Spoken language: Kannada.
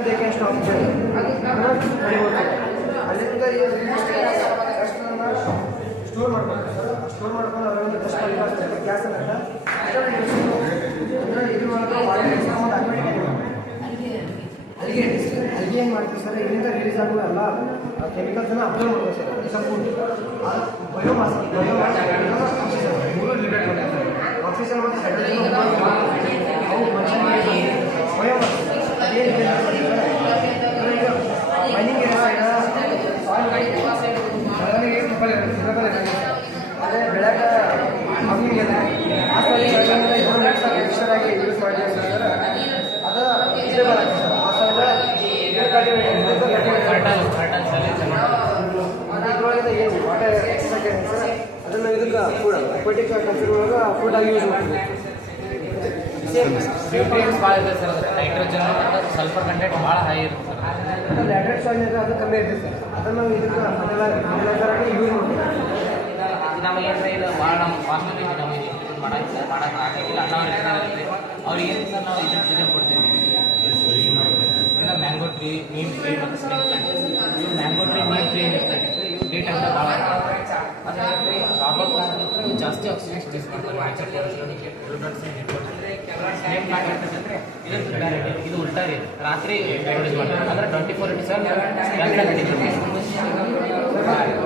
they can stop there. ಅಲ್ಲಿಂದ ಸ್ಟೋರ್ ಮಾಡ್ಕೊಂಡು ಸ್ಟೋರ್ ಮಾಡ್ಕೊಂಡು ಅವರೊಂದು ಬೆಸ್ಟ್ ಗ್ಯಾಸ್ ಅಂತ ಇದು ಅಲ್ಲಿಗೆ ಏನು ಮಾಡ್ತೀವಿ ಸರ್ ಇಲ್ಲಿಂದ ರಿಲೀಸ್ ಆಗುವ ಎಲ್ಲ ಕೆಮಿಕಲ್ಸನ್ನು ಅಬ್ಸರ್ವ್ ಮಾಡ್ಬೋದು ಸರ್ ಸಂಪೂರ್ಣ ಬಯೋಮಾಸ್ ಮೂರು ಲಿಮಿಟ್ ಮಾಡ್ತಾರೆ ಆಕ್ಸಿಜನ್ ಮತ್ತು ಹೈಡ್ರೋಜನ್ ಅವು ಮನುಷ್ಯನಿಗೆ ಬಯೋಮಾಸ್ ಅದೇನು ಈಗ ಮೈನಿಂಗ್ ಏರಿಯಾ ಸೈಡ್ ಅದೇ ಬೆಳಗ್ಗೆ ಕಮ್ಮಿ ಇದೆ ಆ ಆಗಿ ಯೂಸ್ ಮಾಡಿ ಅಂತಂದ್ರೆ ಅದು ಇದೇಬಲ್ ಆಗ್ತದೆ ಸರ್ ಆ ಇದ್ರೊಳಗೆ ಏನು ವಾಟರ್ ಸರ್ ಅದನ್ನು ಇದಕ್ಕೆ ಫುಡ್ ಅಕ್ವಾಟಿಕ್ ಕಲ್ಚರ್ ಒಳಗೆ ಫುಡ್ ಆಗಿ ಯೂಸ್ ಮಾಡ್ತೀವಿ ನ್ಯೂಟ್ರಿಯೆಂಟ್ಸ್ ಭಾಳ ಇದೆ ಸರ್ ನೈಟ್ರೋಜನ್ ಮತ್ತು ಸಲ್ಫರ್ ಕಂಟೆಂಟ್ ಭಾಳ ಹೈ ಇರುತ್ತೆ ಸರ್ ಲ್ಯಾಟ್ರಿಕ್ ಸಾಯಿಲ್ ಇದೆ ಅದು ಕಮ್ಮಿ ಇರುತ್ತೆ ಸರ್ ಅದನ್ನು ಇದಕ್ಕೆ ಫರ್ಟಿಲೈಸರಾಗಿ ಯೂಸ್ ಮಾಡ್ತೀವಿ ನಮಗೆ ಏನಂದರೆ ಇದು ಭಾಳ ನಮ್ಮ ಫಾರ್ಮಲ್ಲಿ ನಮಗೆ ಮಾಡೋಕ್ಕೆ ಆಗಿಲ್ಲ ಅಣ್ಣವ್ರು ಅವ್ರಿಗೆ ಏನು ಸರ್ ನಾವು ಇದನ್ನು ಕೊಡ್ತೀವಿ ಇಲ್ಲ ಮ್ಯಾಂಗೋ ಟ್ರೀ ನೀಮ್ ಟ್ರೀ ಮತ್ತು ಸ್ನೇಕ್ ಪ್ಲಾಂಟ್ ಇವು ಮ್ಯಾಂಗೋ ಟ್ರೀ ನೀಮ್ ಟ್ರೀ ಏನಿರ್ತಾರೆ ಇವು ಡೇಟ್ ಅಂತ ಭಾಳ ಅದರಲ್ಲಿ ರಾಬರ್ ಪ್ಲಾಂಟ್ ಇವು ಜಾಸ್ತಿ ಆಕ್ಸಿಜನ್ ಪ್ರೊಡ್ಯೂಸ್ ಮಾಡ್ತಾರೆ ನ್ಯಾಚರ್ ಸ್ನೇಕ್ ಪ್ಲಾಂಟ್ ಅಂತಂದರೆ ಇದು ಬೇರೆ ಇದು ಉಲ್ಟಾ ರೀ ರಾತ್ರಿ ಪ್ರೊಡ್ಯೂಸ್ ಮಾಡ್ತಾರೆ ಅಂದರೆ 24/7